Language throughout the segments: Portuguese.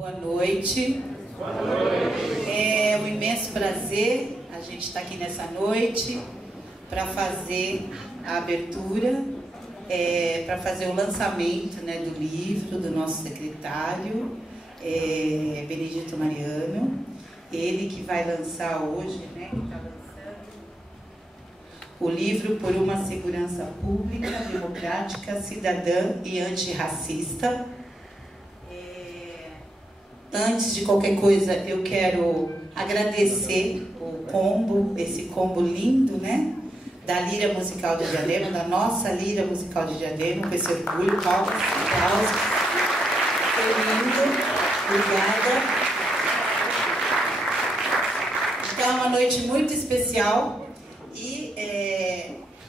Boa noite. Boa noite. É um imenso prazer a gente estar aqui nessa noite para fazer a abertura, para fazer o lançamento, né, do livro do nosso secretário, Benedito Mariano. Ele que vai lançar hoje, né, que está lançando o livro Por uma Segurança Pública, Democrática, Cidadã e Antirracista. Antes de qualquer coisa, eu quero agradecer o combo, esse combo lindo, né? Da Lira Musical de Diadema, da nossa Lira Musical de Diadema, com esse orgulho, palmas, aplausos. Foi lindo, obrigada. Então, é uma noite muito especial e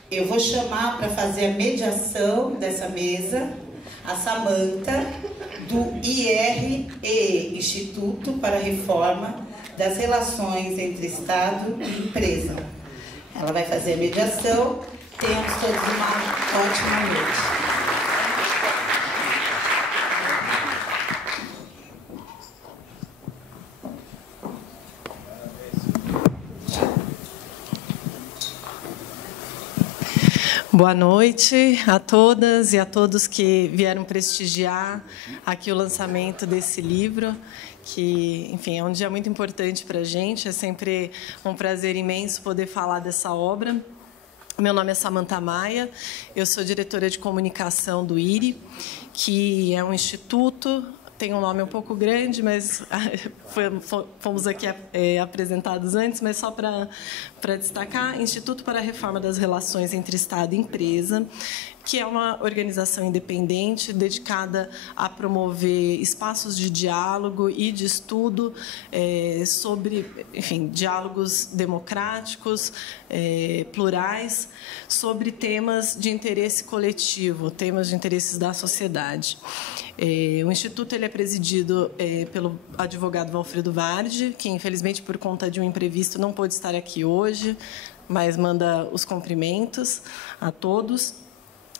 eu vou chamar para fazer a mediação dessa mesa a Samantha, do IREE, Instituto para a Reforma das Relações entre Estado e Empresa. Ela vai fazer a mediação. Tenhamos todos uma ótima noite. Boa noite a todas e a todos que vieram prestigiar aqui o lançamento desse livro, que, enfim, é um dia muito importante para a gente. É sempre um prazer imenso poder falar dessa obra. Meu nome é Samantha Maia, eu sou diretora de comunicação do IRE, que é um instituto. Tem um nome um pouco grande, mas fomos aqui apresentados antes, mas só para destacar, Instituto para a Reforma das Relações entre Estado e Empresa, que é uma organização independente dedicada a promover espaços de diálogo e de estudo sobre, enfim, diálogos democráticos, plurais, sobre temas de interesse coletivo, temas de interesses da sociedade. O Instituto ele é presidido pelo advogado Valfredo Vardi, que, infelizmente, por conta de um imprevisto, não pôde estar aqui hoje, mas manda os cumprimentos a todos.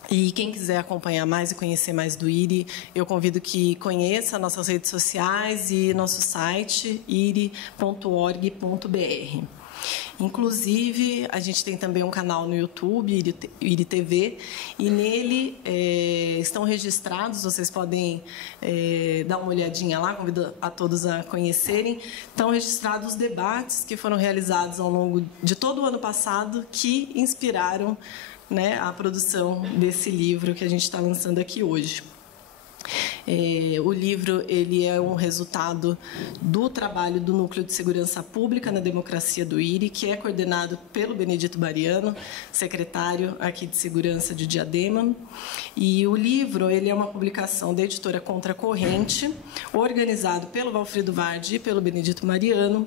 E quem quiser acompanhar mais e conhecer mais do IRE, eu convido que conheça nossas redes sociais e nosso site, ire.org.br. Inclusive, a gente tem também um canal no YouTube, IRE TV, e nele estão registrados, vocês podem dar uma olhadinha lá, convido a todos a conhecerem, estão registrados os debates que foram realizados ao longo de todo o ano passado, que inspiraram, né, a produção desse livro que a gente está lançando aqui hoje. O livro ele é um resultado do trabalho do Núcleo de Segurança Pública na Democracia do IRE, que é coordenado pelo Benedito Mariano, secretário aqui de Segurança de Diadema. E o livro ele é uma publicação da editora Contracorrente, organizado pelo Valfredo Vardi e pelo Benedito Mariano,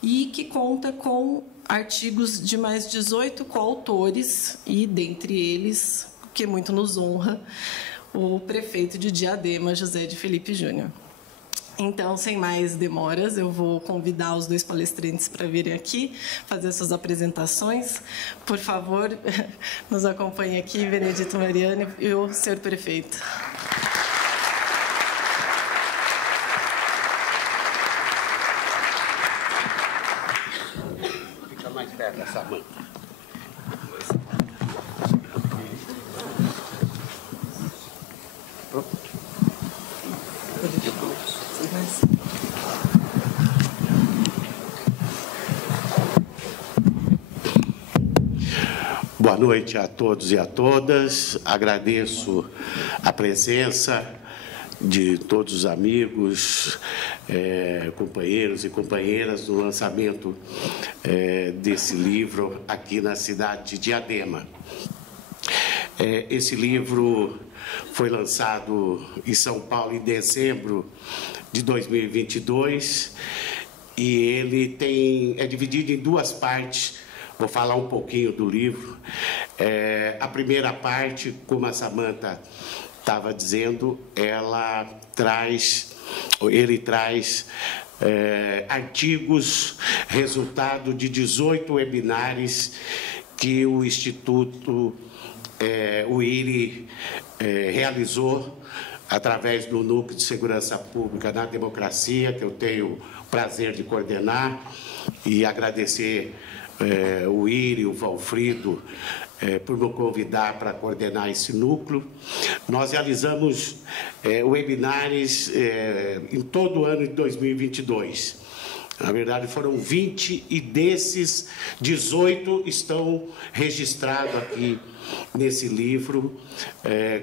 e que conta com artigos de mais 18 coautores, e, dentre eles, que muito nos honra, o prefeito de Diadema, José de Felipe Júnior. Então, sem mais demoras, eu vou convidar os dois palestrantes para virem aqui fazer suas apresentações. Por favor, nos acompanhe aqui, Benedito Mariano e o senhor prefeito. Fica mais perto dessa mão. Boa noite a todos e a todas. Agradeço a presença de todos os amigos, companheiros e companheiras no lançamento desse livro aqui na cidade de Diadema. Esse livro foi lançado em São Paulo em dezembro de 2022 e ele é dividido em duas partes. Vou falar um pouquinho do livro. A primeira parte, como a Samantha estava dizendo, ele traz artigos, resultado de 18 webinários que o Instituto, o IRE, realizou através do Núcleo de Segurança Pública na Democracia, que eu tenho o prazer de coordenar, e agradecer o Iri, o Valfrido, por me convidar para coordenar esse núcleo. Nós realizamos webinars em todo o ano de 2022. Na verdade, foram 20 e desses 18 estão registrados aqui nesse livro,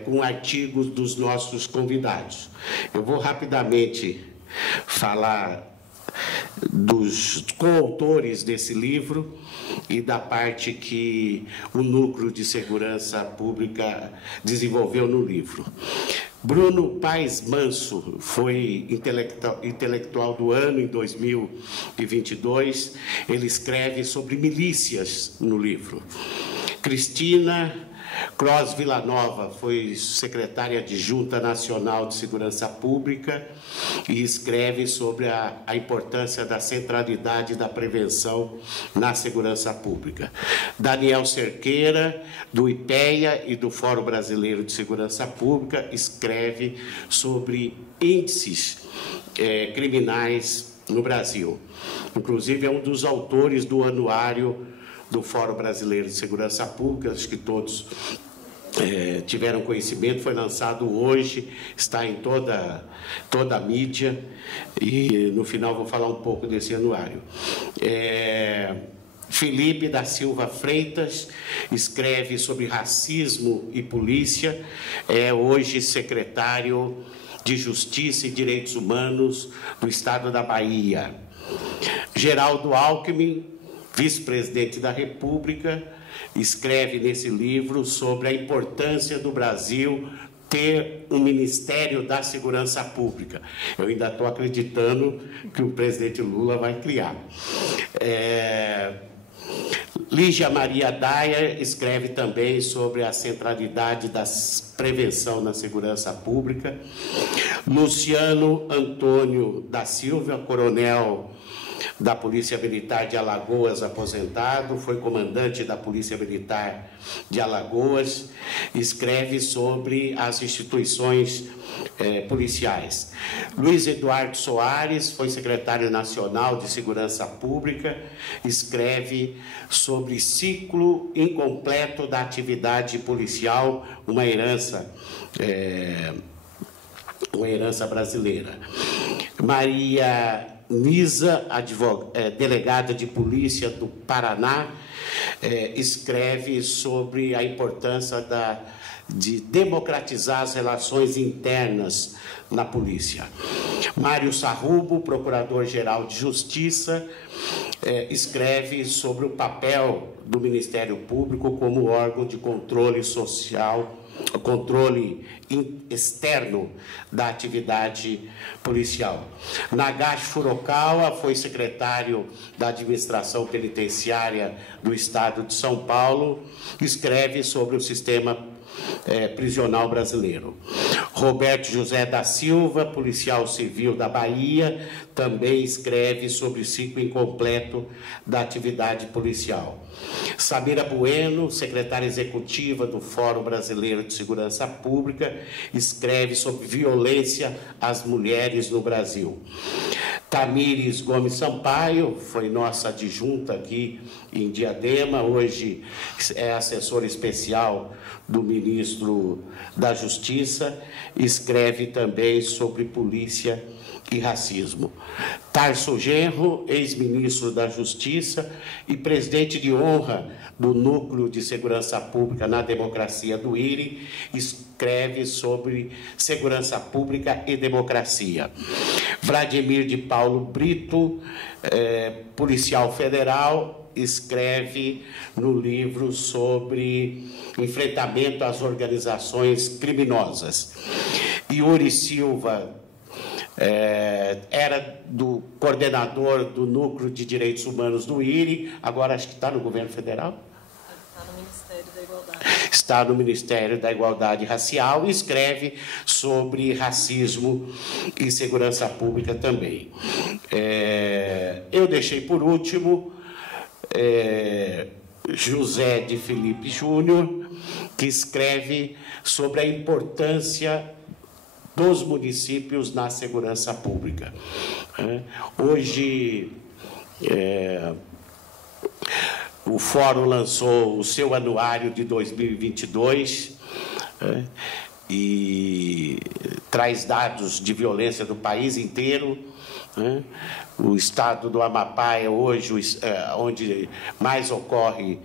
com artigos dos nossos convidados. Eu vou rapidamente falar dos coautores desse livro e da parte que o Núcleo de Segurança Pública desenvolveu no livro. Bruno Paes Manso foi intelectual do ano em 2022. Ele escreve sobre milícias no livro. Cristina Cros Villanova foi secretária adjunta nacional de Segurança Pública e escreve sobre a importância da centralidade da prevenção na segurança pública. Daniel Cerqueira, do IPEA e do Fórum Brasileiro de Segurança Pública, escreve sobre índices criminais no Brasil. Inclusive, é um dos autores do anuário do Fórum Brasileiro de Segurança Pública, acho que todos tiveram conhecimento, foi lançado hoje, está em toda a mídia, e no final vou falar um pouco desse anuário. Felipe da Silva Freitas escreve sobre racismo e polícia, é hoje secretário de Justiça e Direitos Humanos do Estado da Bahia. Geraldo Alckmin, vice-presidente da República, escreve nesse livro sobre a importância do Brasil ter um Ministério da Segurança Pública. Eu ainda estou acreditando que o presidente Lula vai criar. Lígia Maria Daia escreve também sobre a centralidade da prevenção na segurança pública. Luciano Antônio da Silva, coronel da Polícia Militar de Alagoas, aposentado, foi comandante da Polícia Militar de Alagoas, escreve sobre as instituições policiais. Luiz Eduardo Soares foi secretário nacional de Segurança Pública, escreve sobre ciclo incompleto da atividade policial, uma herança brasileira. Maria Nisa, delegada de polícia do Paraná, escreve sobre a importância de democratizar as relações internas na polícia. Mário Sarrubo, procurador-geral de Justiça, escreve sobre o papel do Ministério Público como órgão de controle social, controle externo da atividade policial. Nagashi Furukawa foi secretário da Administração Penitenciária do Estado de São Paulo, escreve sobre o sistema prisional brasileiro. Roberto José da Silva, policial civil da Bahia, também escreve sobre o ciclo incompleto da atividade policial. Samira Bueno, secretária executiva do Fórum Brasileiro de Segurança Pública, escreve sobre violência às mulheres no Brasil. Tamires Gomes Sampaio, foi nossa adjunta aqui em Diadema, hoje é assessora especial do ministro da Justiça, escreve também sobre polícia e racismo. Tarso Genro, ex-ministro da Justiça e presidente de honra do Núcleo de Segurança Pública na Democracia do IRI, escreve sobre segurança pública e democracia. Vladimir de Paulo Brito, policial federal, escreve no livro sobre enfrentamento às organizações criminosas. Yuri Silva era do coordenador do Núcleo de Direitos Humanos do IRI, agora acho que está no governo federal. Está no Ministério da Igualdade. Está no Ministério da Igualdade Racial e escreve sobre racismo e segurança pública também. Eu deixei por último José de Felipe Júnior, que escreve sobre a importância dos municípios na segurança pública. Hoje, o Fórum lançou o seu anuário de 2022, e traz dados de violência do país inteiro. O estado do Amapá é hoje onde mais ocorre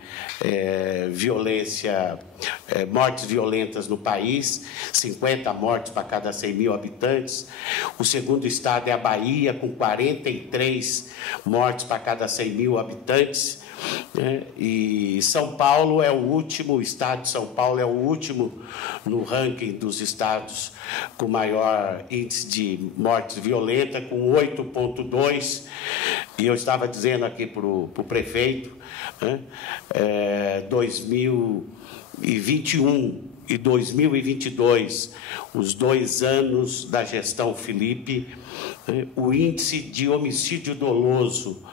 violência, mortes violentas no país, 50 mortes para cada 100 mil habitantes. O segundo estado é a Bahia, com 43 mortes para cada 100 mil habitantes. E São Paulo é o último, o estado de São Paulo é o último no ranking dos estados com maior índice de mortes violentas, com 8,2. E eu estava dizendo aqui para o prefeito, 2021 e 2022, os 2 anos da gestão Felipe, o índice de homicídio doloso,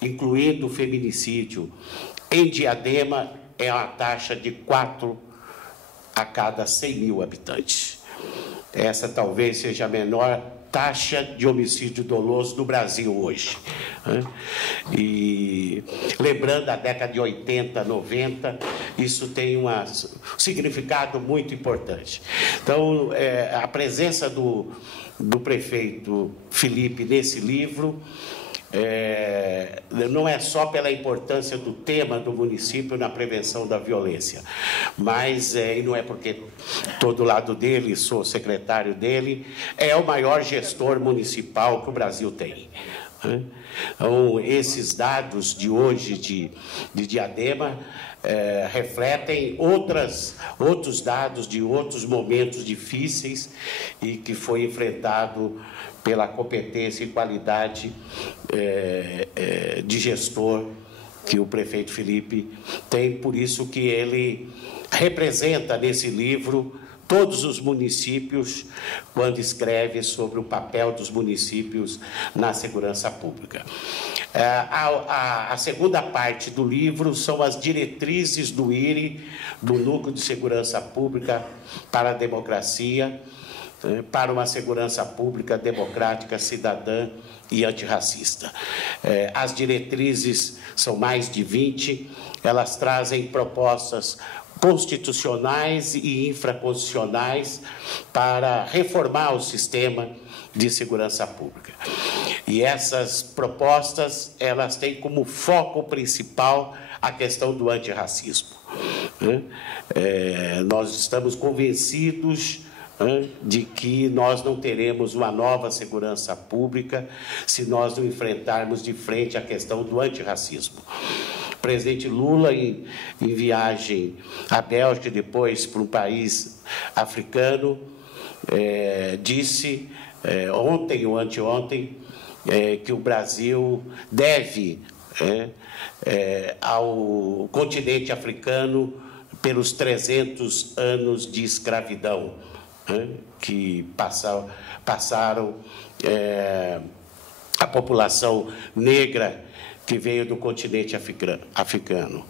incluindo o feminicídio, em Diadema é uma taxa de 4 a cada 100 mil habitantes. Essa talvez seja a menor taxa de homicídio doloso do Brasil hoje. E lembrando a década de 80, 90, isso tem um significado muito importante. Então, a presença do prefeito Felipe nesse livro não é só pela importância do tema do município na prevenção da violência, mas, e não é porque estou do lado dele, sou secretário dele, é o maior gestor municipal que o Brasil tem. Então, esses dados de hoje de Diadema refletem outros dados de outros momentos difíceis e que foi enfrentado pela competência e qualidade de gestor que o prefeito Felipe tem, por isso que ele representa nesse livro todos os municípios quando escreve sobre o papel dos municípios na segurança pública. A segunda parte do livro são as diretrizes do IRI, do Núcleo de Segurança Pública para a Democracia, para uma segurança pública democrática, cidadã e antirracista. As diretrizes são mais de 20, elas trazem propostas constitucionais e infraconstitucionais para reformar o sistema de segurança pública. E essas propostas, elas têm como foco principal a questão do antirracismo. Nós estamos convencidos de que nós não teremos uma nova segurança pública se nós não enfrentarmos de frente a questão do antirracismo. O presidente Lula, em viagem à Bélgica e depois para um país africano, disse ontem ou anteontem que o Brasil deve ao continente africano pelos 300 anos de escravidão que passaram a população negra que veio do continente africano.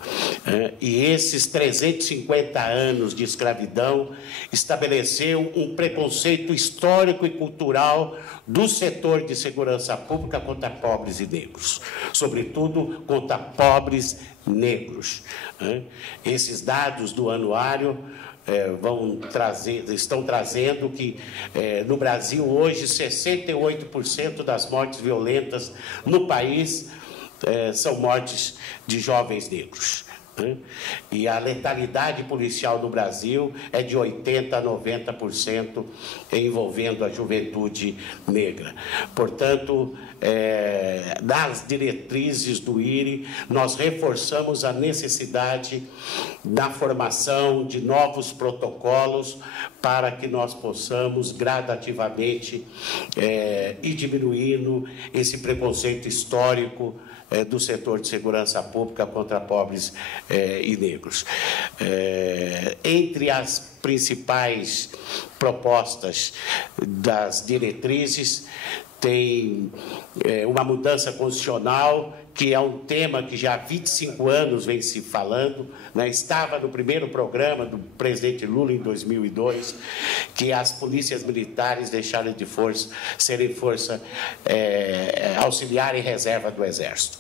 E esses 350 anos de escravidão estabeleceu um preconceito histórico e cultural do setor de segurança pública contra pobres e negros, sobretudo contra pobres negros. Esses dados do anuário estão trazendo que no Brasil hoje 68% das mortes violentas no país são mortes de jovens negros. E a letalidade policial no Brasil é de 80% a 90% envolvendo a juventude negra. Portanto, nas diretrizes do IRI, nós reforçamos a necessidade da formação de novos protocolos para que nós possamos gradativamente ir diminuindo esse preconceito histórico do setor de segurança pública contra pobres e negros. Entre as principais propostas das diretrizes, tem uma mudança constitucional, que é um tema que já há 25 anos vem se falando, né? Estava no primeiro programa do presidente Lula, em 2002, que as polícias militares deixaram de serem força auxiliar e reserva do Exército.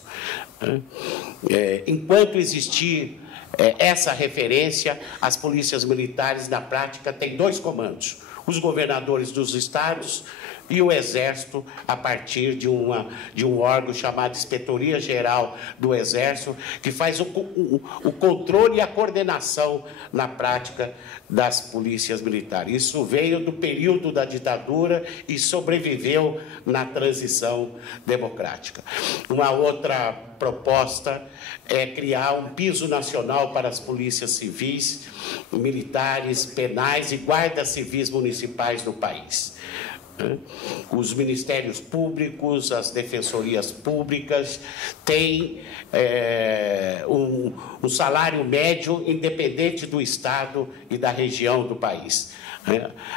Enquanto existir essa referência, as polícias militares, na prática, têm 2 comandos: os governadores dos estados e o Exército, a partir de um órgão chamado Inspetoria Geral do Exército, que faz o controle e a coordenação, na prática, das polícias militares. Isso veio do período da ditadura e sobreviveu na transição democrática. Uma outra proposta é criar um piso nacional para as polícias civis, militares, penais e guardas civis municipais no país. Os ministérios públicos, as defensorias públicas têm um salário médio independente do estado e da região do país.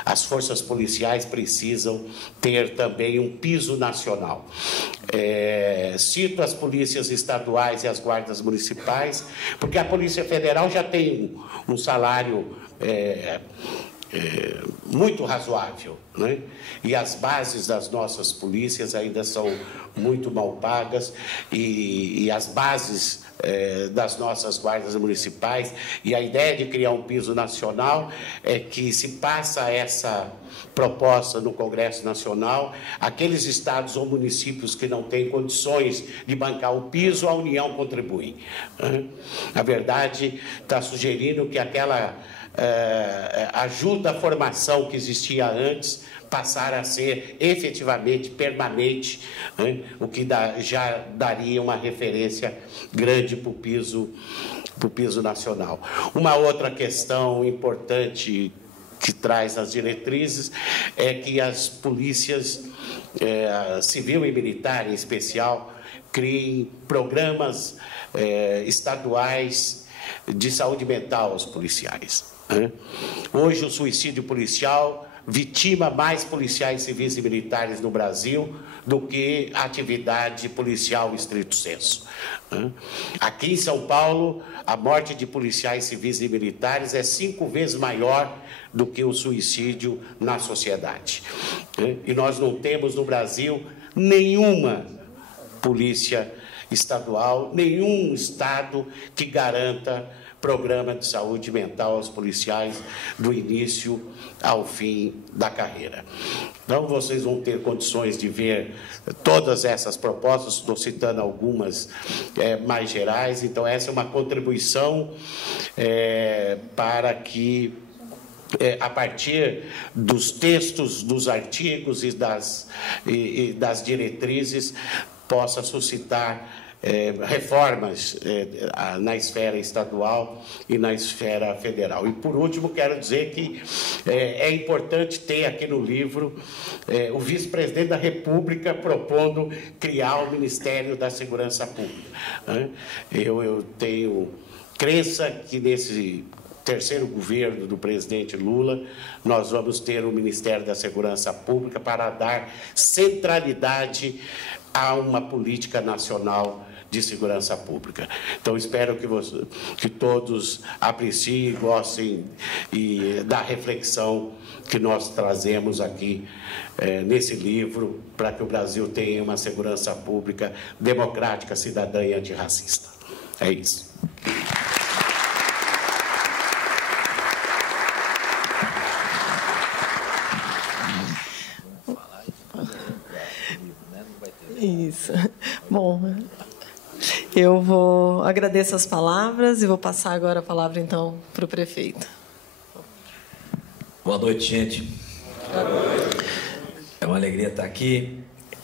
As forças policiais precisam ter também um piso nacional. Cito as polícias estaduais e as guardas municipais, porque a Polícia Federal já tem um salário muito razoável, né? E as bases das nossas polícias ainda são muito mal pagas, e as bases das nossas guardas municipais, e a ideia de criar um piso nacional é que se passa essa proposta no Congresso Nacional, aqueles estados ou municípios que não têm condições de bancar o piso, a União contribui. Na verdade, está sugerindo que aquela ajuda à formação que existia antes passar a ser efetivamente permanente, né? O que já daria uma referência grande para o piso nacional. Uma outra questão importante que traz as diretrizes é que as polícias civil e militar, em especial, criem programas estaduais de saúde mental aos policiais. Hoje o suicídio policial vitima mais policiais civis e militares no Brasil do que a atividade policial estrito sensu. Aqui em São Paulo, a morte de policiais civis e militares é 5 vezes maior do que o suicídio na sociedade. E nós não temos no Brasil nenhuma polícia estadual, nenhum estado que garanta programa de saúde mental aos policiais do início ao fim da carreira. Então, vocês vão ter condições de ver todas essas propostas, estou citando algumas mais gerais. Então, essa é uma contribuição para que, a partir dos textos, dos artigos e das diretrizes, possa suscitar reformas na esfera estadual e na esfera federal. E, por último, quero dizer que é importante ter aqui no livro o vice-presidente da República propondo criar o Ministério da Segurança Pública. Eu tenho crença que nesse terceiro governo do presidente Lula, nós vamos ter o Ministério da Segurança Pública para dar centralidade a uma política nacional de segurança pública. Então, espero que todos apreciem e gostem da reflexão que nós trazemos aqui nesse livro, para que o Brasil tenha uma segurança pública democrática, cidadã e antirracista. É isso. Isso. Bom, eu vou agradecer as palavras e vou passar agora a palavra, então, para o prefeito. Boa noite, gente. Boa noite. É uma alegria estar aqui.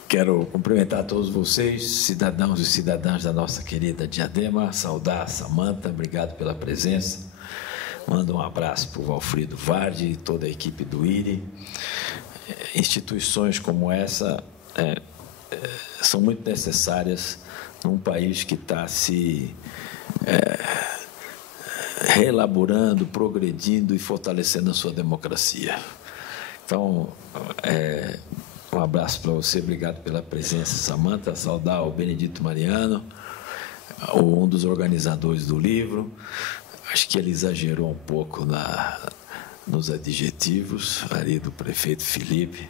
Quero cumprimentar todos vocês, cidadãos e cidadãs da nossa querida Diadema, saudar a Samanta, obrigado pela presença. Mando um abraço para o Valfrido Vardi e toda a equipe do IRI. Instituições como essa são muito necessárias num país que está se reelaborando, progredindo e fortalecendo a sua democracia. Então, Um abraço para você, obrigado pela presença, Samanta. Saudar o Benedito Mariano, um dos organizadores do livro. Acho que ele exagerou um pouco nos adjetivos ali do prefeito Felipe.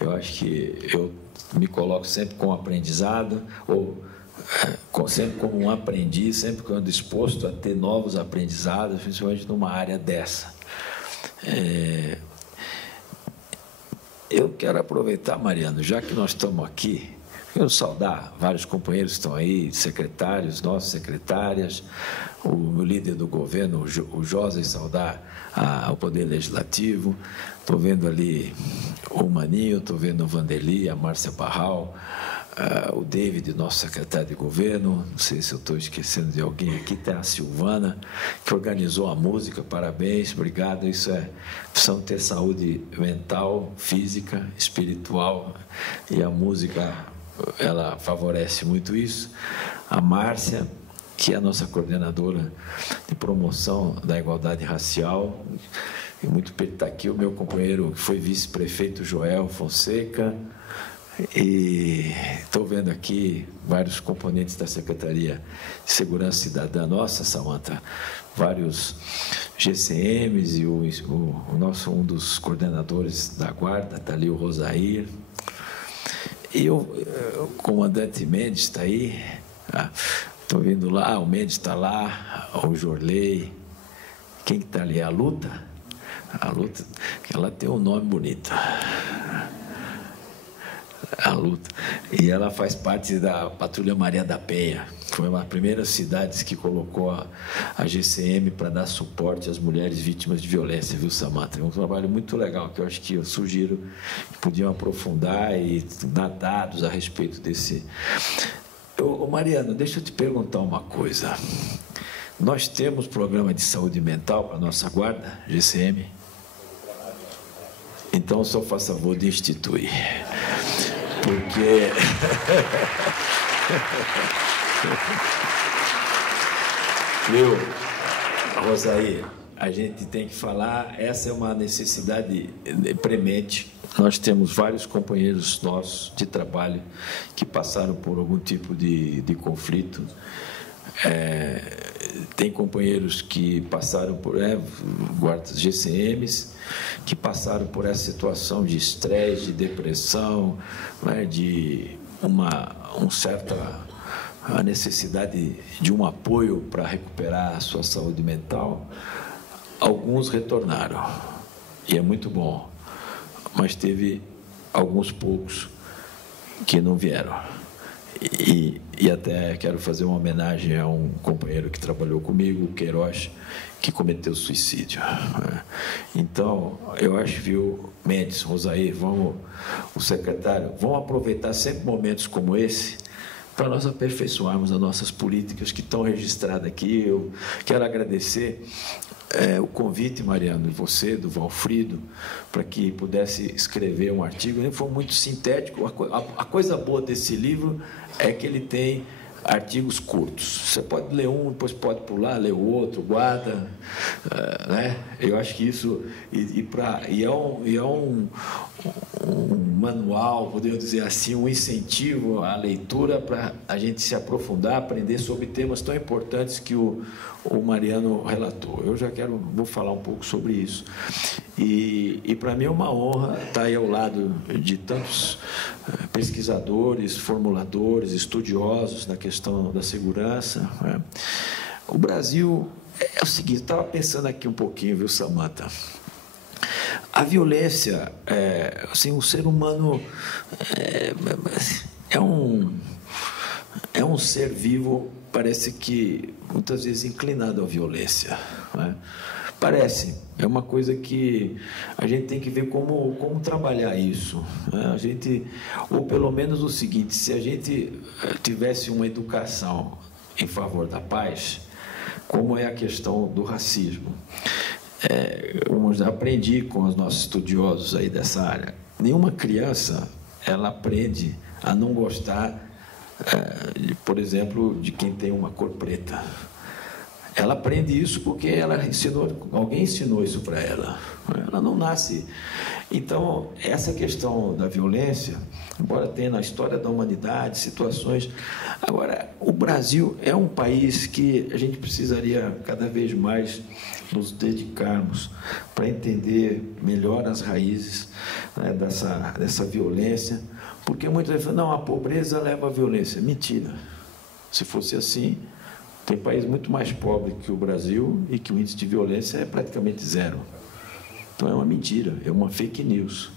Eu acho que eu me coloco sempre com aprendizado, ou sempre como um aprendiz, sempre que eu estou disposto a ter novos aprendizados, principalmente numa área dessa. Eu quero aproveitar, Mariano, já que nós estamos aqui, quero saudar vários companheiros que estão aí, secretários, nossas secretárias, o líder do governo, o José, saudar o Poder Legislativo. Estou vendo ali o Maninho, estou vendo o Vandeli, a Márcia Barral, o David, nosso secretário de governo. Não sei se eu estou esquecendo de alguém aqui. Tem a Silvana, que organizou a música. Parabéns, obrigado. Precisamos ter saúde mental, física, espiritual, e a música, ela favorece muito isso. A Márcia, que é a nossa coordenadora de promoção da igualdade racial, e muito bem está aqui o meu companheiro, que foi vice-prefeito, Joel Fonseca, e estou vendo aqui vários componentes da Secretaria de Segurança Cidadã, nossa, Samanta, vários GCMs, e um dos coordenadores da Guarda, está ali o Rosair, e o comandante Mendes está aí, estou vendo lá, o Mendes está lá, o Jorley. Quem está ali? A Luta? A Luta, ela tem um nome bonito. A Luta. E ela faz parte da Patrulha Maria da Penha. Foi uma das primeiras cidades que colocou a GCM para dar suporte às mulheres vítimas de violência, viu, Samanta? É um trabalho muito legal, que eu acho que eu sugiro que podiam aprofundar e dar dados a respeito desse... Mariano, deixa eu te perguntar uma coisa. Nós temos programa de saúde mental para a nossa guarda, GCM? Então, só faça favor de instituir. Porque... Viu, Rosaí, a gente tem que falar, essa é uma necessidade premente. Nós temos vários companheiros nossos de trabalho que passaram por algum tipo de conflito. Tem companheiros que passaram por guardas GCMs, que passaram por essa situação de estresse, de depressão, de a necessidade de um apoio para recuperar a sua saúde mental. Alguns retornaram, e é muito bom, mas teve alguns poucos que não vieram. E até quero fazer uma homenagem a um companheiro que trabalhou comigo, o Queiroz, que cometeu suicídio. Então, eu acho, viu, Mendes, Rosaí, o secretário, vamos aproveitar sempre momentos como esse para nós aperfeiçoarmos as nossas políticas que estão registradas aqui. Eu quero agradecer o convite, Mariano, de você, do Valfrido, para que pudesse escrever um artigo. Ele foi muito sintético. A coisa boa desse livro é que ele tem artigos curtos. Você pode ler um, depois pode pular, ler o outro, guarda, né? Eu acho que isso é um manual, podemos dizer assim, um incentivo à leitura para a gente se aprofundar, aprender sobre temas tão importantes que o Mariano relatou. Eu já vou falar um pouco sobre isso. E para mim é uma honra estar aí ao lado de tantos pesquisadores, formuladores, estudiosos na questão da segurança. O Brasil é o seguinte, estava pensando aqui um pouquinho, viu, Samanta? A violência, assim, o ser humano é um ser vivo, parece que muitas vezes inclinado à violência, né? Parece, é uma coisa que a gente tem que ver como trabalhar isso, né? Ou pelo menos o seguinte, se a gente tivesse uma educação em favor da paz, como é a questão do racismo. Eu aprendi com os nossos estudiosos aí dessa área, nenhuma criança ela aprende a não gostar, por exemplo, de quem tem uma cor preta. ela aprende isso porque alguém ensinou isso para ela. Ela não nasce. Então, essa questão da violência, embora tenha na história da humanidade situações... Agora, o Brasil é um país que a gente precisaria cada vez mais nos dedicarmos para entender melhor as raízes, né, dessa violência, porque muitas vezes falam, não, a pobreza leva à violência. Mentira. Se fosse assim, tem país muito mais pobre que o Brasil e que o índice de violência é praticamente zero. Então, é uma mentira, é uma fake news.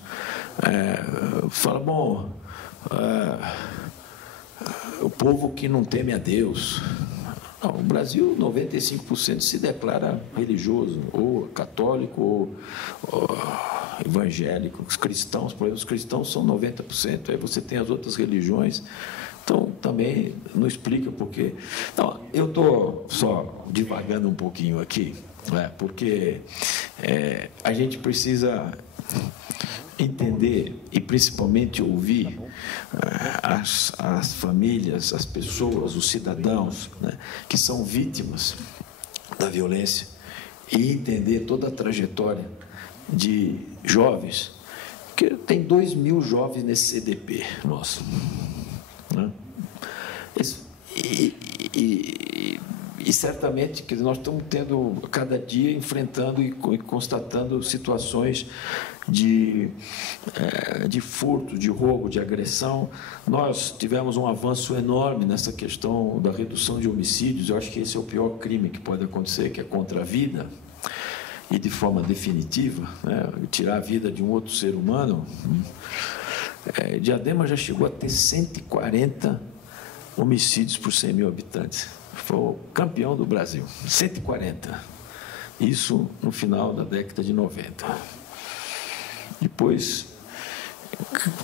Fala, bom, o povo que não teme a Deus. Não, o Brasil, 95% se declara religioso, ou católico, ou evangélico. Os cristãos, por exemplo, os cristãos são 90%, aí você tem as outras religiões. Então, também não explica por quê. Então, eu estou só divagando um pouquinho aqui, porque a gente precisa entender e principalmente ouvir as famílias, as pessoas, os cidadãos, né, que são vítimas da violência, e entender toda a trajetória de jovens, que tem 2.000 jovens nesse CDP nosso, né? E certamente que nós estamos tendo, cada dia, enfrentando e constatando situações de furto, de roubo, de agressão. Nós tivemos um avanço enorme nessa questão da redução de homicídios. Eu acho que esse é o pior crime que pode acontecer, que é contra a vida, e de forma definitiva, né, tirar a vida de um outro ser humano. Diadema já chegou a ter 140 homicídios por 100 mil habitantes. Foi o campeão do Brasil, 140. Isso no final da década de 90. Depois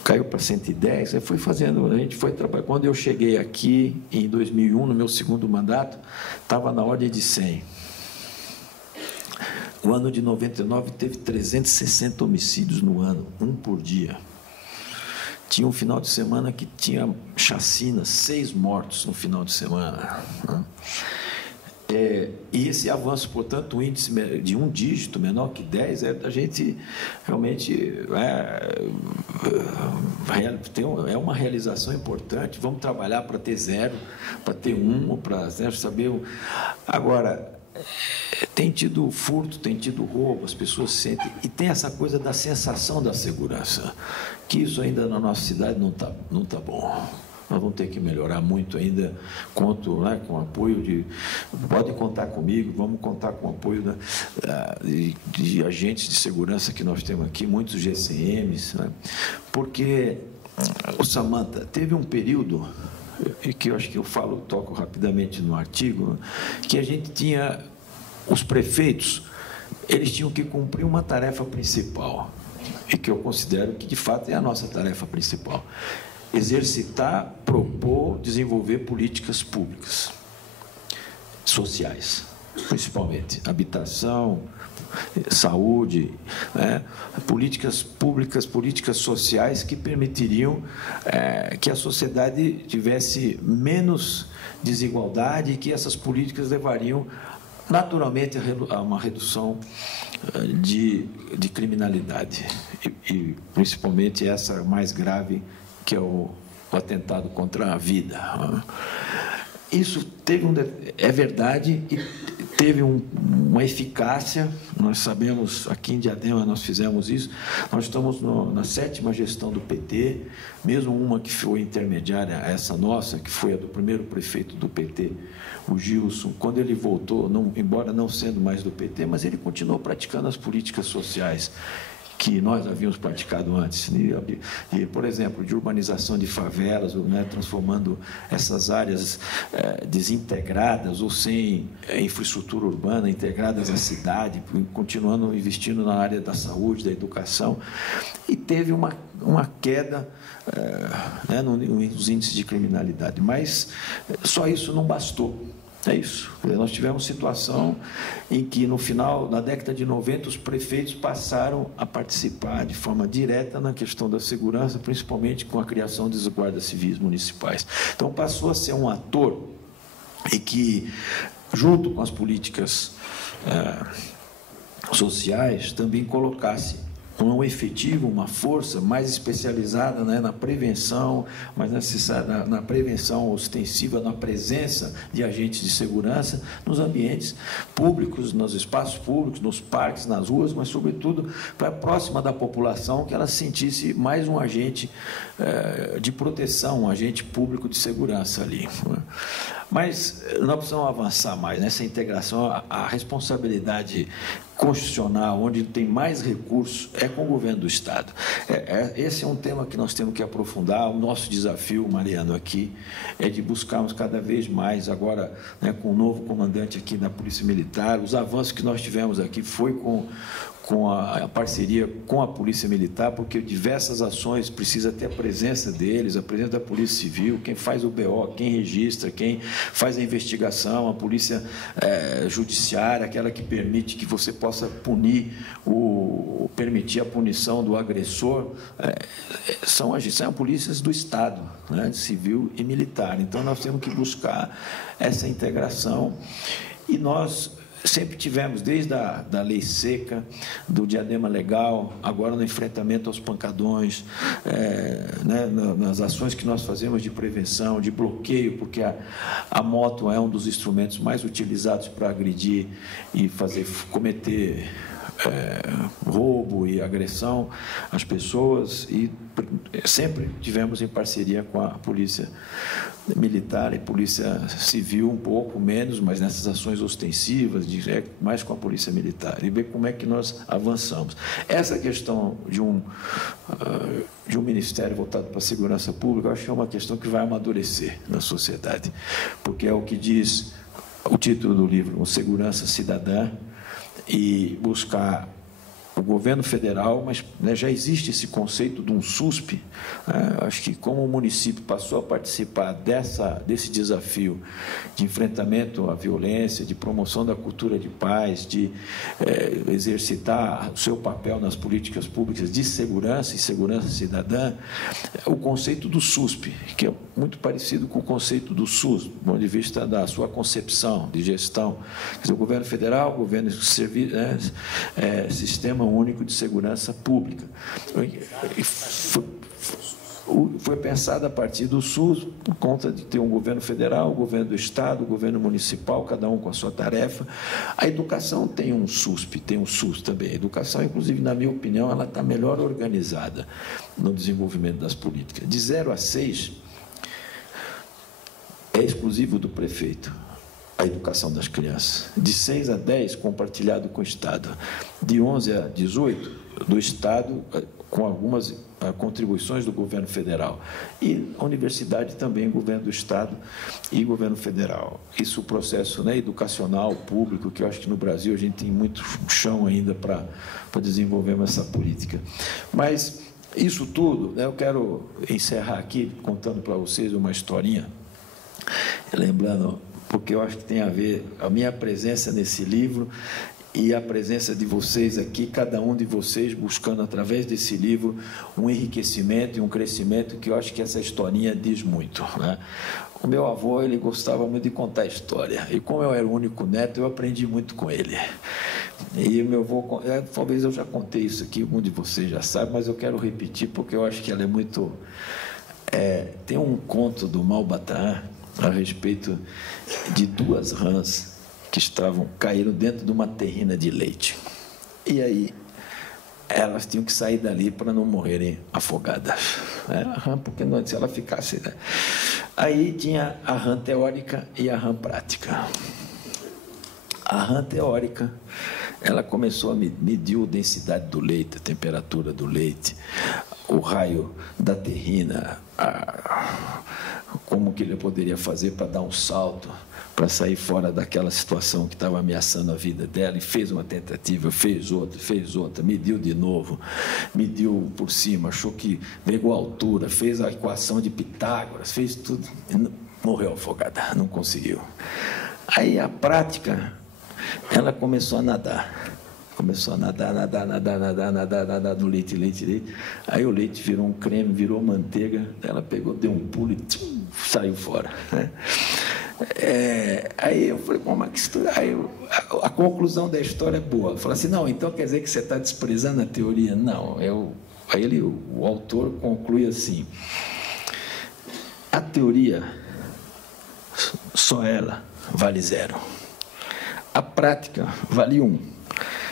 caiu para 110, aí foi fazendo, a gente foi trabalhar. Quando eu cheguei aqui em 2001, no meu segundo mandato, estava na ordem de 100. O ano de 99 teve 360 homicídios no ano, um por dia. Tinha um final de semana que tinha chacina, 6 mortos no final de semana. E esse avanço, portanto, o índice de um dígito menor que 10, a gente realmente é uma realização importante. Vamos trabalhar para ter 0, para ter 1, para saber. Agora, tem tido furto, tem tido roubo, as pessoas sentem, e tem essa coisa da sensação da segurança, que isso ainda na nossa cidade não tá bom. Nós vamos ter que melhorar muito ainda. Conto, né, com o apoio de... Podem contar comigo, vamos contar com o apoio de agentes de segurança que nós temos aqui, muitos GCMs, né, porque, Samanta, teve um período, e que eu acho que toco rapidamente no artigo, que a gente tinha, os prefeitos, eles tinham que cumprir uma tarefa principal, e que eu considero que, de fato, é a nossa tarefa principal: exercitar, propor, desenvolver políticas públicas, sociais, principalmente habitação, saúde, né? Políticas públicas, políticas sociais que permitiriam que a sociedade tivesse menos desigualdade, e que essas políticas levariam naturalmente a uma redução de criminalidade, e principalmente essa mais grave, que é o atentado contra a vida. Isso é verdade, e teve uma eficácia. Nós sabemos, aqui em Diadema nós fizemos isso. Nós estamos na 7ª gestão do PT, mesmo uma que foi intermediária, essa nossa, que foi a do primeiro prefeito do PT, o Gilson. Quando ele voltou, embora não sendo mais do PT, mas ele continuou praticando as políticas sociais que nós havíamos praticado antes, e, por exemplo, de urbanização de favelas, né, transformando essas áreas desintegradas ou sem infraestrutura urbana, integradas à cidade, continuando investindo na área da saúde, da educação, e teve uma queda né, nos índices de criminalidade. Mas só isso não bastou. É isso. Nós tivemos situação em que, no final da década de 90, os prefeitos passaram a participar de forma direta na questão da segurança, principalmente com a criação dos guardas civis municipais. Então, passou a ser um ator, e que junto com as políticas sociais, também colocasse um efetivo, uma força mais especializada, né, na prevenção, mais necessária na prevenção ostensiva, na presença de agentes de segurança nos ambientes públicos, nos espaços públicos, nos parques, nas ruas, mas, sobretudo, para próxima da população, que ela se sentisse mais um agente de proteção, um agente público de segurança ali. Mas nós precisamos avançar mais nessa integração. A responsabilidade constitucional, onde tem mais recursos, é com o governo do Estado. Esse é um tema que nós temos que aprofundar. O nosso desafio, Mariano, aqui, é de buscarmos cada vez mais, agora, né, com o novo comandante aqui da Polícia Militar, os avanços que nós tivemos aqui foi com a parceria com a Polícia Militar, porque diversas ações precisa ter a presença deles, a presença da Polícia Civil, quem faz o BO, quem registra, quem faz a investigação, a Polícia Judiciária, aquela que permite que você possa permitir a punição do agressor, são polícias do Estado, né, civil e militar. Então, nós temos que buscar essa integração, e nós sempre tivemos, desde da lei seca, do diadema legal, agora no enfrentamento aos pancadões, né, nas ações que nós fazemos de prevenção, de bloqueio, porque a moto é um dos instrumentos mais utilizados para agredir e cometer roubo e agressão às pessoas, e sempre tivemos em parceria com a Polícia Militar e Polícia Civil, um pouco menos, mas nessas ações ostensivas, mais com a Polícia Militar, e ver como é que nós avançamos. Essa questão de um ministério voltado para a segurança pública, eu acho que é uma questão que vai amadurecer na sociedade, porque é o que diz o título do livro, o Segurança Cidadã, e buscar o governo federal, mas, né, já existe esse conceito de um SUSP. Acho que, como o município passou a participar desse desafio de enfrentamento à violência, de promoção da cultura de paz, de exercitar o seu papel nas políticas públicas de segurança e segurança cidadã, o conceito do SUSP, que é muito parecido com o conceito do SUS, do ponto de vista da sua concepção de gestão. Quer dizer, o governo federal, o governo Sistema Único de Segurança Pública. Foi pensado a partir do SUS, por conta de ter um governo federal, o governo do Estado, o governo municipal, cada um com a sua tarefa. A educação tem um SUSP, tem um SUS também. A educação, inclusive, na minha opinião, ela está melhor organizada no desenvolvimento das políticas. De 0 a 6, é exclusivo do prefeito a educação das crianças. De 6 a 10, compartilhado com o Estado. De 11 a 18, do Estado, com algumas contribuições do governo federal. E a universidade também, governo do Estado e governo federal. Isso, o processo, né, educacional, público, que eu acho que no Brasil a gente tem muito chão ainda para desenvolvermos essa política. Mas isso tudo, né, eu quero encerrar aqui contando para vocês uma historinha, lembrando, porque eu acho que tem a ver a minha presença nesse livro e a presença de vocês aqui, cada um de vocês buscando, através desse livro, um enriquecimento e um crescimento, que eu acho que essa historinha diz muito, né? O meu avô, ele gostava muito de contar história, e como eu era o único neto, eu aprendi muito com ele. E o meu avô, talvez eu já contei isso aqui, algum de vocês já sabe, mas eu quero repetir, porque eu acho que ela é muito... tem um conto do Malbatã a respeito de 2 rãs que caíram dentro de uma terrina de leite. E aí, elas tinham que sair dali para não morrerem afogadas. A rã, porque não, se ela ficasse... Né? Aí tinha a rã teórica e a rã prática. A rã teórica, ela começou a medir a densidade do leite, a temperatura do leite, o raio da terrina, como que ele poderia fazer para dar um salto, para sair fora daquela situação que estava ameaçando a vida dela, e fez uma tentativa, fez outra, mediu de novo, mediu por cima, achou que pegou a altura, fez a equação de Pitágoras, fez tudo, e morreu afogada, não conseguiu. Aí a prática, ela começou a nadar. Começou a nadar no leite. Aí o leite virou um creme, virou manteiga. Ela pegou, deu um pulo e saiu fora, né? Aí eu falei, bom, mas que história? A conclusão da história é boa. Eu falei assim, não, então quer dizer que você está desprezando a teoria? Não, aí o autor conclui assim, a teoria, só ela vale 0. A prática vale 1.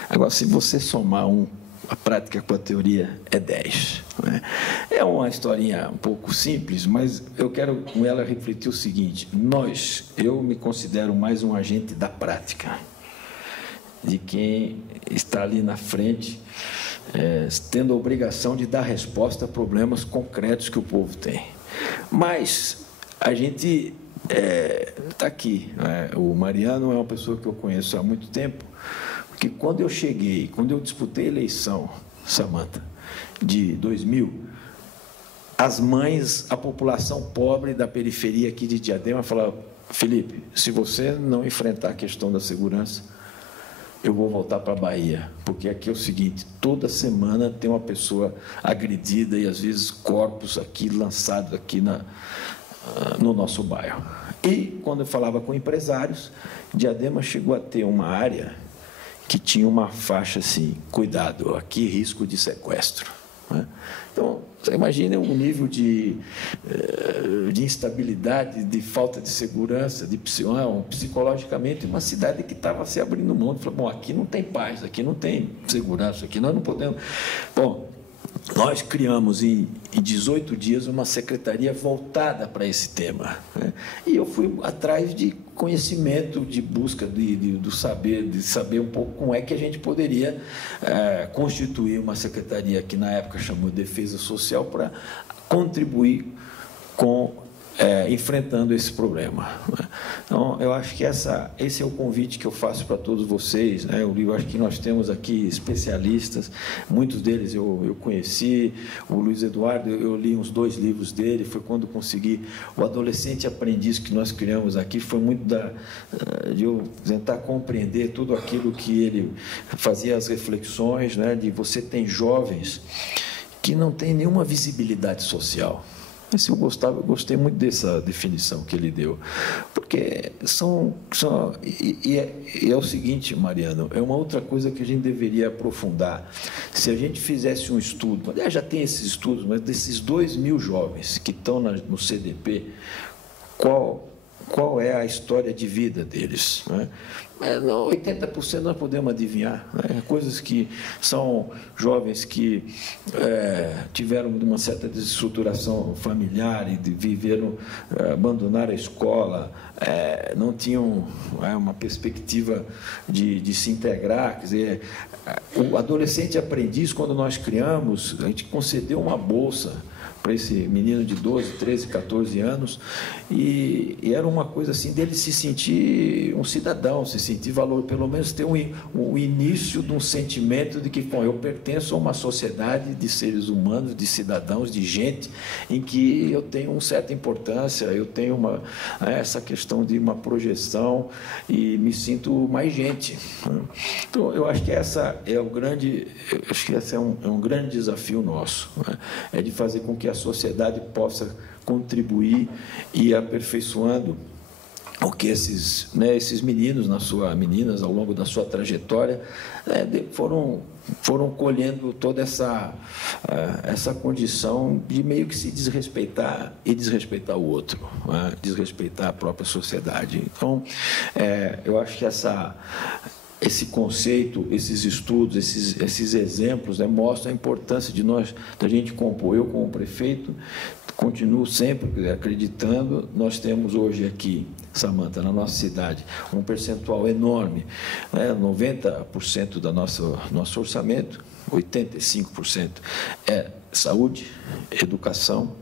Agora, se você somar a prática com a teoria é 10. Né? É uma historinha um pouco simples, mas eu quero com ela refletir o seguinte, eu me considero mais um agente da prática, de quem está ali na frente, tendo a obrigação de dar resposta a problemas concretos que o povo tem. Mas a gente está aqui. Né? O Mariano é uma pessoa que eu conheço há muito tempo, porque quando eu disputei a eleição, Samanta, de 2000, as mães, a população pobre da periferia aqui de Diadema falavam, Felipe, se você não enfrentar a questão da segurança, eu vou voltar para a Bahia, porque aqui é o seguinte, toda semana tem uma pessoa agredida e, às vezes, corpos aqui lançados aqui no nosso bairro. E, quando eu falava com empresários, Diadema chegou a ter uma área que tinha uma faixa assim, cuidado, aqui risco de sequestro. Né? Então, você imagina um nível de instabilidade, de falta de segurança, psicologicamente, uma cidade que estava se abrindo mão. Falou, bom, aqui não tem paz, aqui não tem segurança, aqui nós não podemos... Bom, nós criamos em 18 dias uma secretaria voltada para esse tema. Né? E eu fui atrás de conhecimento, de busca do saber, de saber um pouco como é que a gente poderia constituir uma secretaria que na época chamou de Defesa Social para contribuir com enfrentando esse problema. Né? Então, eu acho que esse é o convite que eu faço para todos vocês. Né? Eu acho que nós temos aqui especialistas, muitos deles eu conheci, o Luiz Eduardo, eu li uns 2 livros dele, foi quando consegui o Adolescente Aprendiz que nós criamos aqui, foi muito de eu tentar compreender tudo aquilo que ele fazia, as reflexões, né? De você tem jovens que não têm nenhuma visibilidade social. Eu gostei muito dessa definição que ele deu, porque é o seguinte, Mariano, é uma outra coisa que a gente deveria aprofundar. Se a gente fizesse um estudo, aliás, já tem esses estudos, mas desses 2.000 jovens que estão no CDP, qual é a história de vida deles? Né? 80% nós podemos adivinhar, né? Coisas que são jovens que tiveram uma certa desestruturação familiar e viveram, abandonaram a escola, não tinham uma perspectiva de se integrar. Quer dizer, o Adolescente Aprendiz, quando nós criamos, a gente concedeu uma bolsa para esse menino de 12, 13, 14 anos, e era uma coisa assim dele se sentir um cidadão, se sentir valor, pelo menos ter o início de um sentimento de que, bom, eu pertenço a uma sociedade de seres humanos, de cidadãos, de gente, em que eu tenho uma certa importância, eu tenho essa questão de uma projeção e me sinto mais gente. Então, eu acho que esse é um grande desafio nosso, né? É de fazer com que a sociedade possa contribuir e ir aperfeiçoando o que esses meninos, meninas, ao longo da sua trajetória, foram colhendo toda essa condição de meio que se desrespeitar e desrespeitar o outro, né? Desrespeitar a própria sociedade. Então, eu acho que esse conceito, esses estudos, esses exemplos, né, mostram a importância da gente compor. Eu, como prefeito, continuo sempre acreditando. Nós temos hoje aqui, Samanta, na nossa cidade, um percentual enorme, né, 90% do nosso orçamento, 85% é saúde, educação,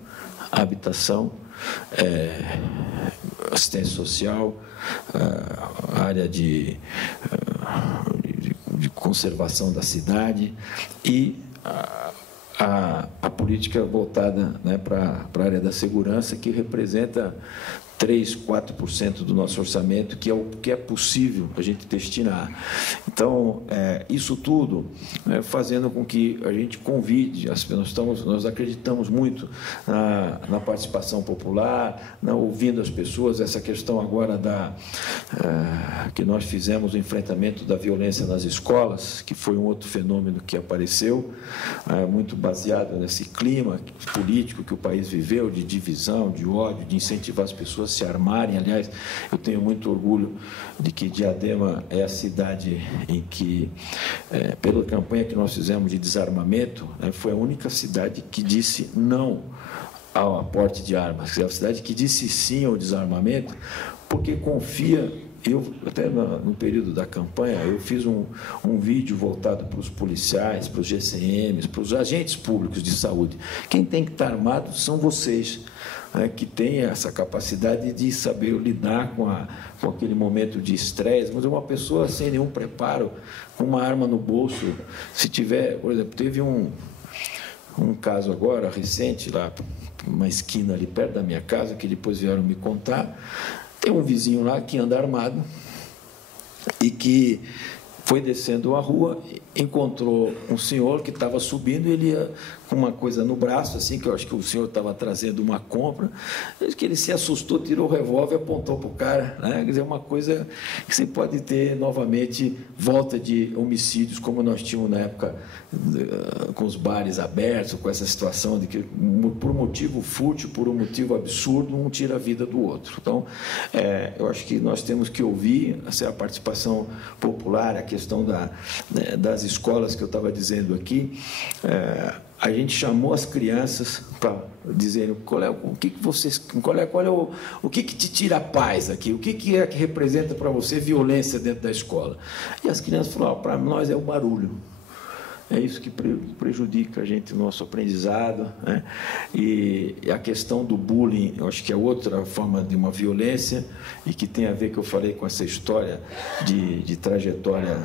habitação, assistência social, área de conservação da cidade e a política voltada, né, para a área da segurança, que representa 3%, 4% do nosso orçamento, que é o que é possível a gente destinar. Então, isso tudo fazendo com que a gente convide, nós acreditamos muito na participação popular, ouvindo as pessoas, essa questão agora que nós fizemos o enfrentamento da violência nas escolas, que foi um outro fenômeno que apareceu, muito baseado nesse clima político que o país viveu, de divisão, de ódio, de incentivar as pessoas a se armarem. Aliás, eu tenho muito orgulho de que Diadema é a cidade em que, pela campanha que nós fizemos de desarmamento, foi a única cidade que disse não ao aporte de armas, é a cidade que disse sim ao desarmamento, porque confia. Até no período da campanha, eu fiz um vídeo voltado para os policiais, para os GCMs, para os agentes públicos de saúde. Quem tem que estar armado são vocês, que têm essa capacidade de saber lidar com aquele momento de estresse. Mas uma pessoa sem nenhum preparo, com uma arma no bolso, se tiver... Por exemplo, teve um caso agora, recente, lá, uma esquina ali perto da minha casa, que depois vieram me contar. Tem um vizinho lá que anda armado e que foi descendo a rua, encontrou um senhor que estava subindo, ele ia com uma coisa no braço, assim, que eu acho que o senhor estava trazendo uma compra, que ele se assustou, tirou o revólver e apontou para o cara, né? Quer dizer, uma coisa que você pode ter, novamente, volta de homicídios, como nós tínhamos na época, com os bares abertos, com essa situação de que, por um motivo fútil, por um motivo absurdo, um tira a vida do outro. Então, eu acho que nós temos que ouvir a participação popular, a questão das escolas que eu estava dizendo aqui. A gente chamou as crianças para dizerem o que te tira a paz aqui, o que é que representa para você violência dentro da escola. E as crianças falaram, para nós é o barulho. É isso que prejudica a gente, o nosso aprendizado, né? E a questão do bullying, eu acho que é outra forma de uma violência e que tem a ver, que eu falei, com essa história de trajetória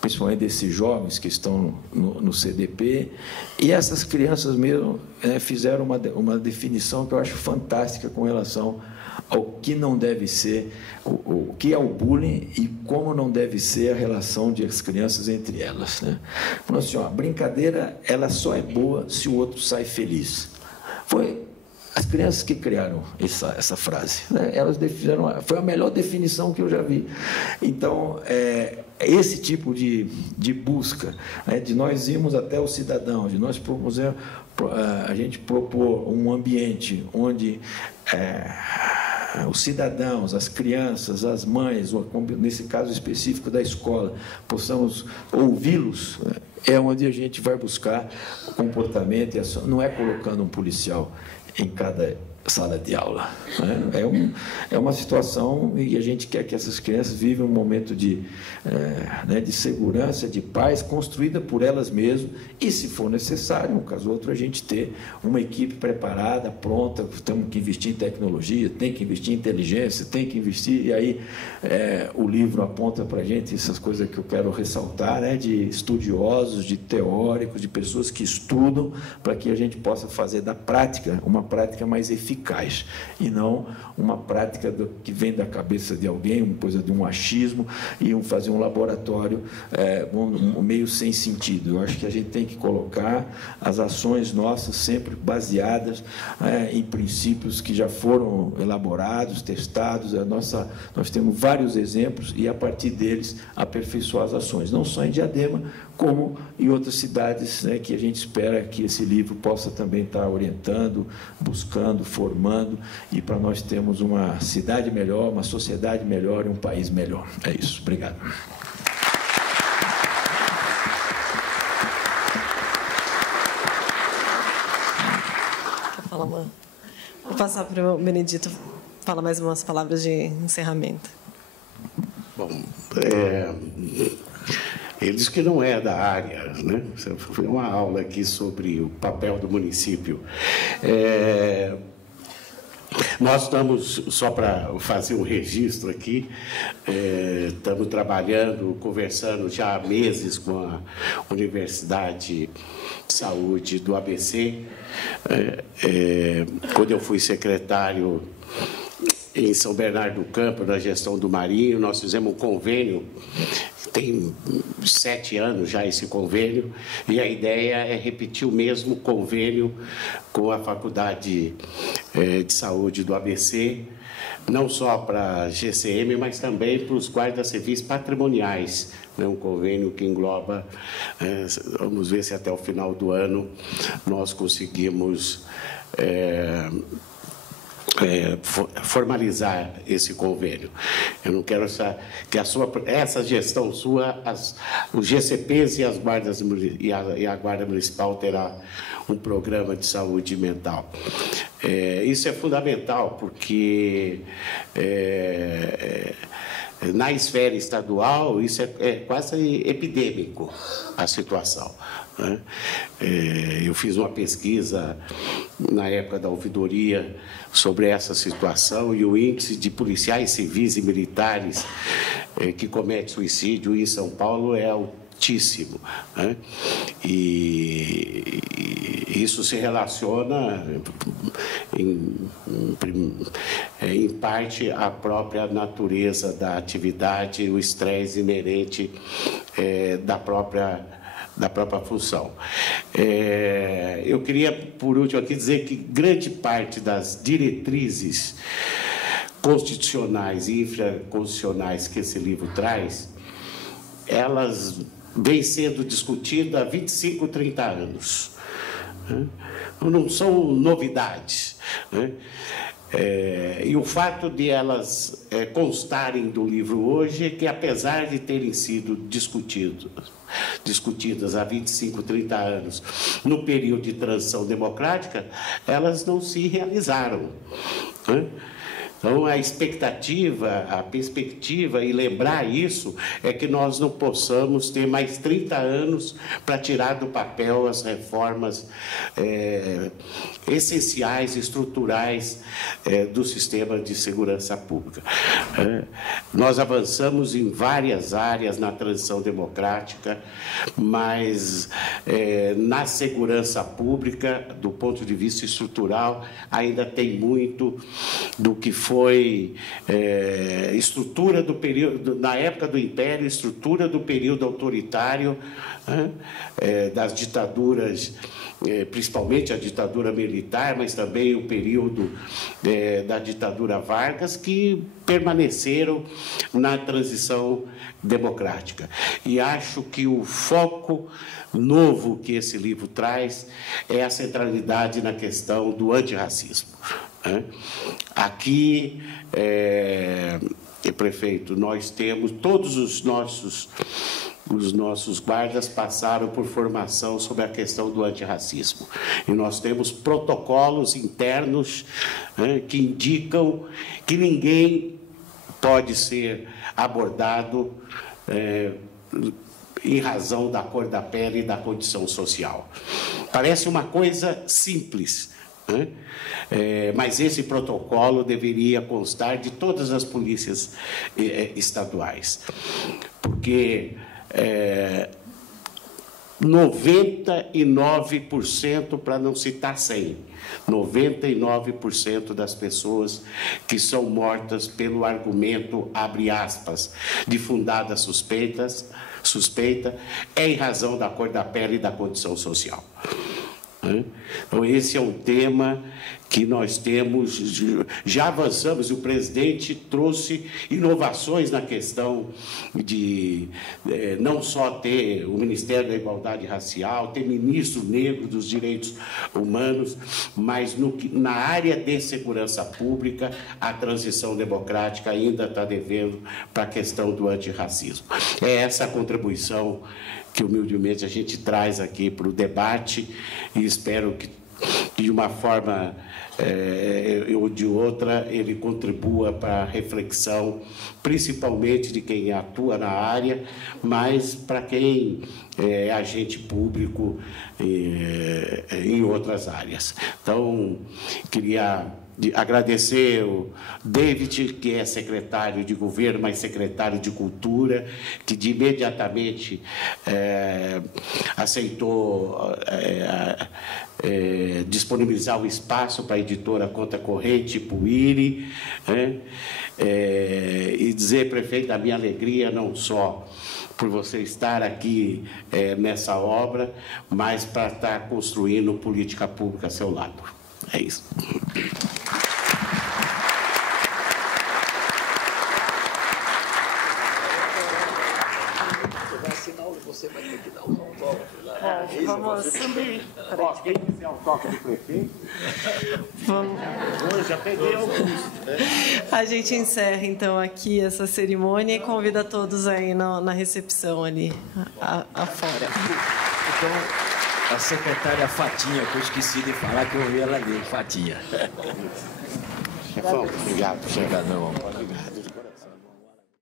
principalmente desses jovens que estão no CDP. E essas crianças mesmo fizeram uma definição que eu acho fantástica com relação ao que não deve ser, o que é o bullying e como não deve ser a relação das crianças entre elas, né? Falou assim, a brincadeira ela só é boa se o outro sai feliz. Foi as crianças que criaram essa frase, né? Elas fizeram, foi a melhor definição que eu já vi. Então, esse tipo de busca, né, de nós irmos até o cidadão, de nós propusemos, a gente propor um ambiente onde os cidadãos, as crianças, as mães, ou nesse caso específico da escola, possamos ouvi-los, é onde a gente vai buscar o comportamento, não é colocando um policial em cada sala de aula, né? É uma situação e a gente quer que essas crianças vivam um momento de segurança, de paz, construída por elas mesmas e, se for necessário, um caso ou outro, a gente ter uma equipe preparada, pronta. Temos que investir em tecnologia, tem que investir em inteligência, tem que investir, e aí o livro aponta para a gente essas coisas que eu quero ressaltar, né, de estudiosos, de teóricos, de pessoas que estudam, para que a gente possa fazer da prática uma prática mais eficaz e não uma prática que vem da cabeça de alguém, uma coisa de um achismo e fazer um laboratório meio sem sentido. Eu acho que a gente tem que colocar as ações nossas sempre baseadas em princípios que já foram elaborados, testados. Nós temos vários exemplos e, a partir deles, aperfeiçoar as ações, não só em Diadema, como em outras cidades, né, que a gente espera que esse livro possa também estar orientando, buscando, formando, e para nós termos uma cidade melhor, uma sociedade melhor e um país melhor. É isso. Obrigado. Vou passar para o Benedito falar mais umas palavras de encerramento. Bom, ele diz que não é da área, né? Foi uma aula aqui sobre o papel do município. Nós estamos, só para fazer um registro aqui, estamos trabalhando, conversando já há meses com a Universidade de Saúde do ABC. Quando eu fui secretário em São Bernardo do Campo, na gestão do Marinho, nós fizemos um convênio, tem 7 anos já esse convênio, e a ideia é repetir o mesmo convênio com a Faculdade de Saúde do ABC, não só para a GCM, mas também para os guardas civis patrimoniais, né? Um convênio que engloba, vamos ver se até o final do ano nós conseguimos formalizar esse convênio. Eu não quero que essa gestão sua, os GCPs e as guardas e a Guarda Municipal terá um programa de saúde mental. Isso é fundamental porque na esfera estadual isso é quase epidêmico a situação, né? Eu fiz uma pesquisa na época da ouvidoria sobre essa situação e o índice de policiais civis e militares que cometem suicídio em São Paulo é altíssimo, né? E isso se relaciona em parte à própria natureza da atividade, o estresse inerente da própria função. Eu queria, por último, aqui dizer que grande parte das diretrizes constitucionais e infraconstitucionais que esse livro traz, elas vêm sendo discutidas há 25, 30 anos. Não são novidades, né? E o fato de elas constarem do livro hoje é que, apesar de terem sido discutidas há 25, 30 anos no período de transição democrática, elas não se realizaram, né? Então, a expectativa, a perspectiva, e lembrar isso, é que nós não possamos ter mais 30 anos para tirar do papel as reformas essenciais, estruturais do sistema de segurança pública. Nós avançamos em várias áreas na transição democrática, mas na segurança pública, do ponto de vista estrutural, ainda tem muito do que foi estrutura do período, na época do Império, estrutura do período autoritário, das ditaduras, principalmente a ditadura militar, mas também o período da ditadura Vargas, que permaneceram na transição democrática. E acho que o foco novo que esse livro traz é a centralidade na questão do antirracismo. Aqui, prefeito, nós temos todos os nossos guardas passaram por formação sobre a questão do antirracismo. E nós temos protocolos internos que indicam que ninguém pode ser abordado em razão da cor da pele e da condição social. Parece uma coisa simples, mas esse protocolo deveria constar de todas as polícias estaduais, porque 99%, para não citar 100%, 99% das pessoas que são mortas pelo argumento, abre aspas, de fundada suspeita, é em razão da cor da pele e da condição social. Então, esse é um tema que nós temos, já avançamos, e o presidente trouxe inovações na questão de não só ter o Ministério da Igualdade Racial, ter ministro negro dos direitos humanos, mas na área de segurança pública, a transição democrática ainda está devendo para a questão do antirracismo. É essa a contribuição que humildemente a gente traz aqui para o debate e espero que de uma forma ou de outra ele contribua para a reflexão, principalmente de quem atua na área, mas para quem é agente público em outras áreas. Então, queria agradecer o David, que é secretário de governo, mas secretário de cultura, que de imediatamente aceitou disponibilizar o espaço para a editora Conta Corrente, Puiri, né? E dizer, prefeito, da minha alegria, não só por você estar aqui nessa obra, mas para estar construindo política pública a seu lado. É isso. Você vai ter que dar um autógrafo lá. Vamos subir. Quem quiser o toque do prefeito? Vamos. Eu já peguei alguns. A gente encerra, então, aqui essa cerimônia e convida todos aí na recepção ali, afora. Então, a secretária Fatinha, que eu esqueci de falar, que eu ouvi ela ali, Fatinha. Chefão, obrigado. Obrigadão.